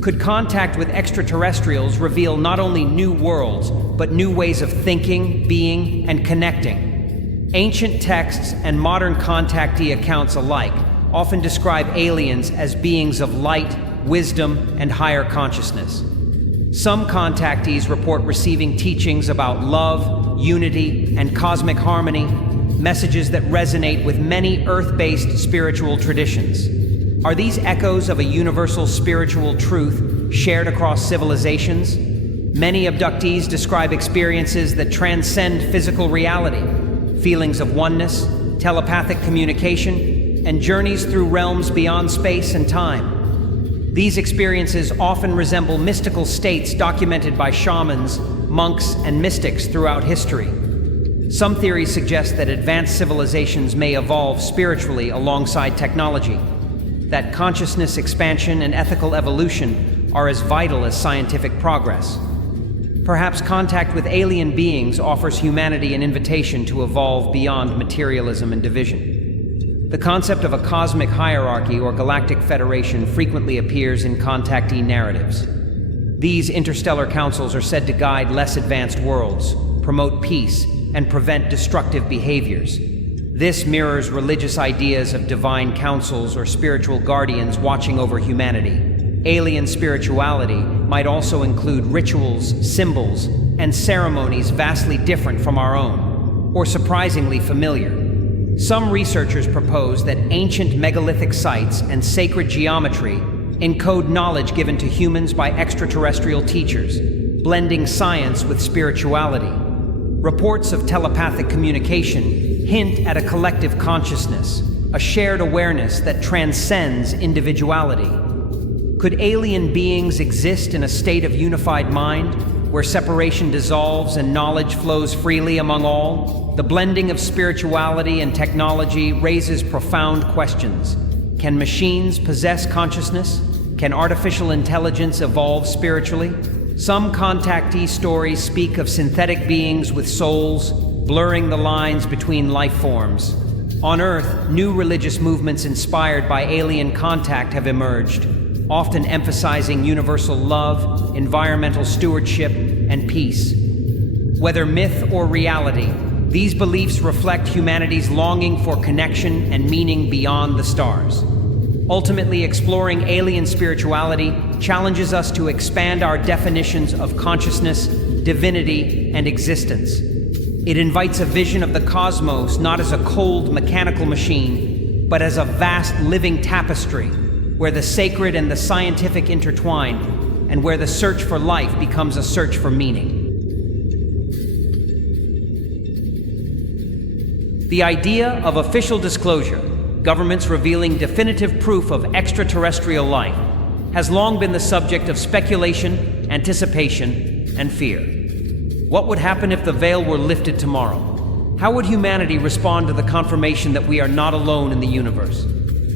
Could contact with extraterrestrials reveal not only new worlds, but new ways of thinking, being, and connecting? Ancient texts and modern contactee accounts alike often describe aliens as beings of light, wisdom, and higher consciousness. Some contactees report receiving teachings about love, unity, and cosmic harmony, messages that resonate with many Earth-based spiritual traditions. Are these echoes of a universal spiritual truth shared across civilizations? Many abductees describe experiences that transcend physical reality, feelings of oneness, telepathic communication, and journeys through realms beyond space and time. These experiences often resemble mystical states documented by shamans, monks, and mystics throughout history. Some theories suggest that advanced civilizations may evolve spiritually alongside technology, that consciousness expansion and ethical evolution are as vital as scientific progress. Perhaps contact with alien beings offers humanity an invitation to evolve beyond materialism and division. The concept of a cosmic hierarchy or galactic federation frequently appears in contactee narratives. These interstellar councils are said to guide less advanced worlds, promote peace, and prevent destructive behaviors. This mirrors religious ideas of divine councils or spiritual guardians watching over humanity. Alien spirituality might also include rituals, symbols, and ceremonies vastly different from our own, or surprisingly familiar. Some researchers propose that ancient megalithic sites and sacred geometry encode knowledge given to humans by extraterrestrial teachers, blending science with spirituality. Reports of telepathic communication hint at a collective consciousness, a shared awareness that transcends individuality. Could alien beings exist in a state of unified mind, where separation dissolves and knowledge flows freely among all? The blending of spirituality and technology raises profound questions. Can machines possess consciousness? Can artificial intelligence evolve spiritually? Some contactee stories speak of synthetic beings with souls, blurring the lines between life forms. On Earth, new religious movements inspired by alien contact have emerged, often emphasizing universal love, environmental stewardship, and peace. Whether myth or reality, these beliefs reflect humanity's longing for connection and meaning beyond the stars. Ultimately, exploring alien spirituality challenges us to expand our definitions of consciousness, divinity, and existence. It invites a vision of the cosmos not as a cold, mechanical machine, but as a vast living tapestry, where the sacred and the scientific intertwine, and where the search for life becomes a search for meaning. The idea of official disclosure, governments revealing definitive proof of extraterrestrial life, has long been the subject of speculation, anticipation, and fear. What would happen if the veil were lifted tomorrow? How would humanity respond to the confirmation that we are not alone in the universe?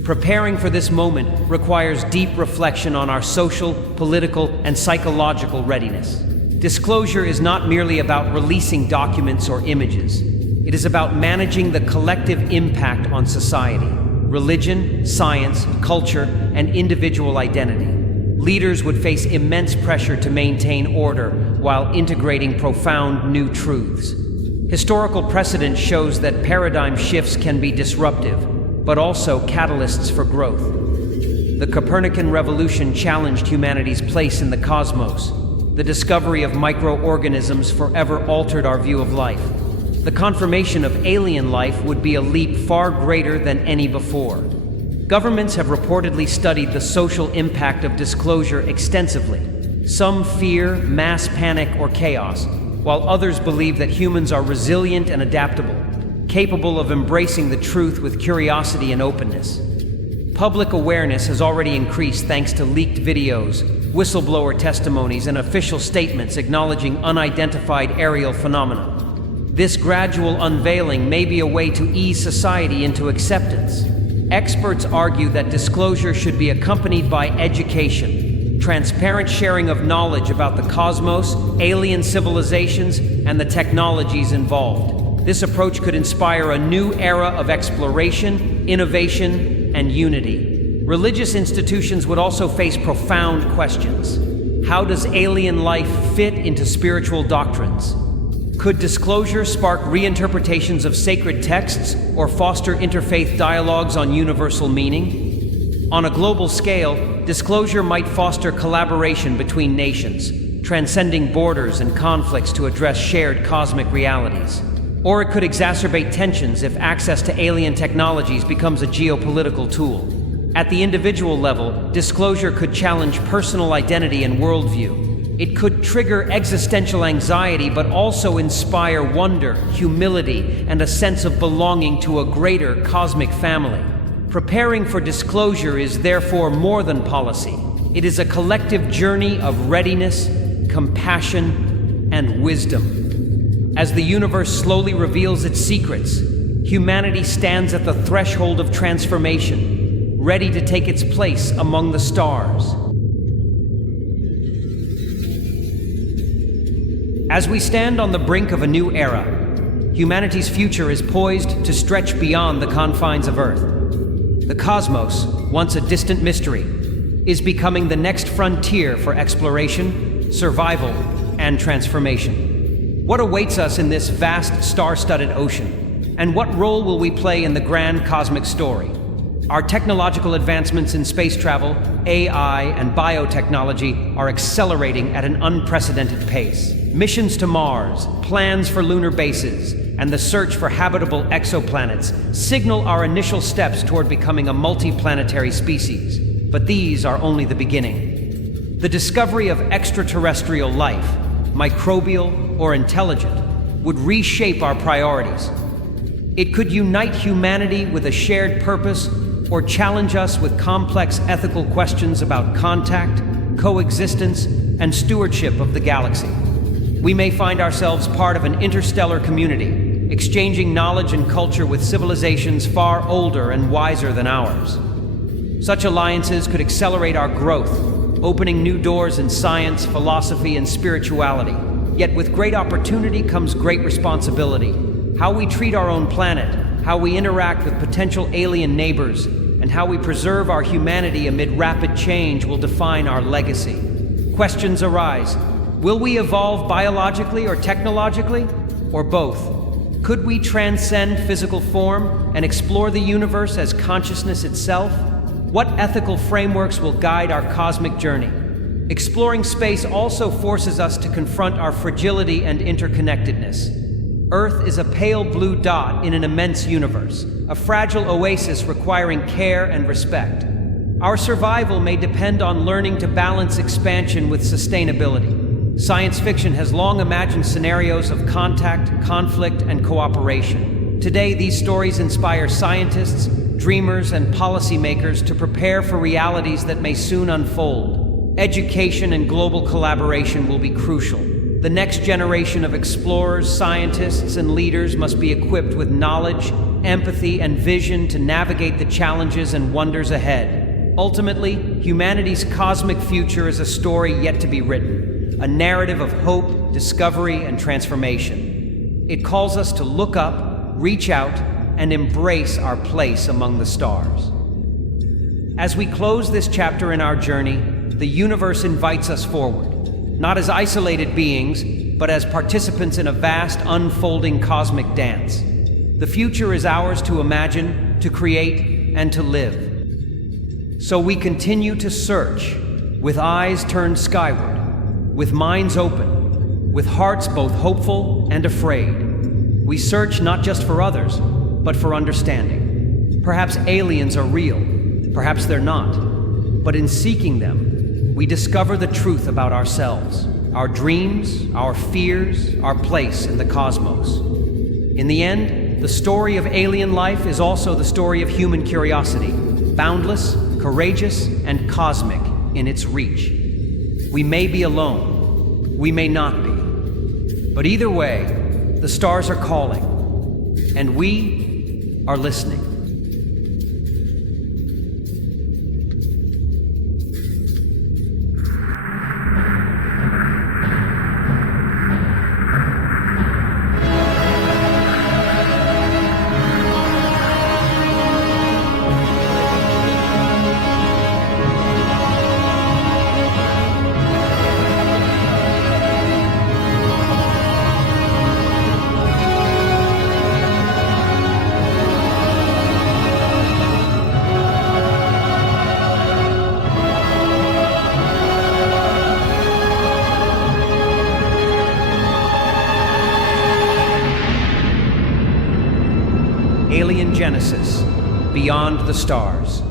Preparing for this moment requires deep reflection on our social, political, and psychological readiness. Disclosure is not merely about releasing documents or images. It is about managing the collective impact on society, religion, science, culture, and individual identity. Leaders would face immense pressure to maintain order while integrating profound new truths. Historical precedent shows that paradigm shifts can be disruptive, but also catalysts for growth. The Copernican revolution challenged humanity's place in the cosmos. The discovery of microorganisms forever altered our view of life. The confirmation of alien life would be a leap far greater than any before. Governments have reportedly studied the social impact of disclosure extensively. Some fear mass panic or chaos, while others believe that humans are resilient and adaptable, capable of embracing the truth with curiosity and openness. Public awareness has already increased thanks to leaked videos, whistleblower testimonies, and official statements acknowledging unidentified aerial phenomena. This gradual unveiling may be a way to ease society into acceptance. Experts argue that disclosure should be accompanied by education, transparent sharing of knowledge about the cosmos, alien civilizations, and the technologies involved. This approach could inspire a new era of exploration, innovation, and unity. Religious institutions would also face profound questions. How does alien life fit into spiritual doctrines? Could disclosure spark reinterpretations of sacred texts or foster interfaith dialogues on universal meaning? On a global scale, disclosure might foster collaboration between nations, transcending borders and conflicts to address shared cosmic realities. Or it could exacerbate tensions if access to alien technologies becomes a geopolitical tool. At the individual level, disclosure could challenge personal identity and worldview. It could trigger existential anxiety, but also inspire wonder, humility, and a sense of belonging to a greater cosmic family. Preparing for disclosure is therefore more than policy. It is a collective journey of readiness, compassion, and wisdom. As the universe slowly reveals its secrets, humanity stands at the threshold of transformation, ready to take its place among the stars. As we stand on the brink of a new era, humanity's future is poised to stretch beyond the confines of Earth. The cosmos, once a distant mystery, is becoming the next frontier for exploration, survival, and transformation. What awaits us in this vast star-studded ocean? And what role will we play in the grand cosmic story? Our technological advancements in space travel, AI, and biotechnology are accelerating at an unprecedented pace. Missions to Mars, plans for lunar bases, and the search for habitable exoplanets signal our initial steps toward becoming a multi-planetary species. But these are only the beginning. The discovery of extraterrestrial life, microbial or intelligent, would reshape our priorities. It could unite humanity with a shared purpose, or challenge us with complex ethical questions about contact, coexistence, and stewardship of the galaxy. We may find ourselves part of an interstellar community, exchanging knowledge and culture with civilizations far older and wiser than ours. Such alliances could accelerate our growth, opening new doors in science, philosophy, and spirituality. Yet with great opportunity comes great responsibility. How we treat our own planet, how we interact with potential alien neighbors, and how we preserve our humanity amid rapid change will define our legacy. Questions arise. Will we evolve biologically or technologically, or both? Could we transcend physical form and explore the universe as consciousness itself? What ethical frameworks will guide our cosmic journey? Exploring space also forces us to confront our fragility and interconnectedness. Earth is a pale blue dot in an immense universe, a fragile oasis requiring care and respect. Our survival may depend on learning to balance expansion with sustainability. Science fiction has long imagined scenarios of contact, conflict, and cooperation. Today, these stories inspire scientists, dreamers, and policymakers to prepare for realities that may soon unfold. Education and global collaboration will be crucial. The next generation of explorers, scientists, and leaders must be equipped with knowledge, empathy, and vision to navigate the challenges and wonders ahead. Ultimately, humanity's cosmic future is a story yet to be written, a narrative of hope, discovery, and transformation. It calls us to look up, reach out, and embrace our place among the stars. As we close this chapter in our journey, the universe invites us forward. Not as isolated beings, but as participants in a vast, unfolding cosmic dance. The future is ours to imagine, to create, and to live. So we continue to search, with eyes turned skyward, with minds open, with hearts both hopeful and afraid. We search not just for others, but for understanding. Perhaps aliens are real, perhaps they're not. But in seeking them, we discover the truth about ourselves, our dreams, our fears, our place in the cosmos. In the end, the story of alien life is also the story of human curiosity, boundless, courageous, and cosmic in its reach. We may be alone, we may not be. But either way, the stars are calling, and we are listening. Alien Genesis, Beyond the Stars.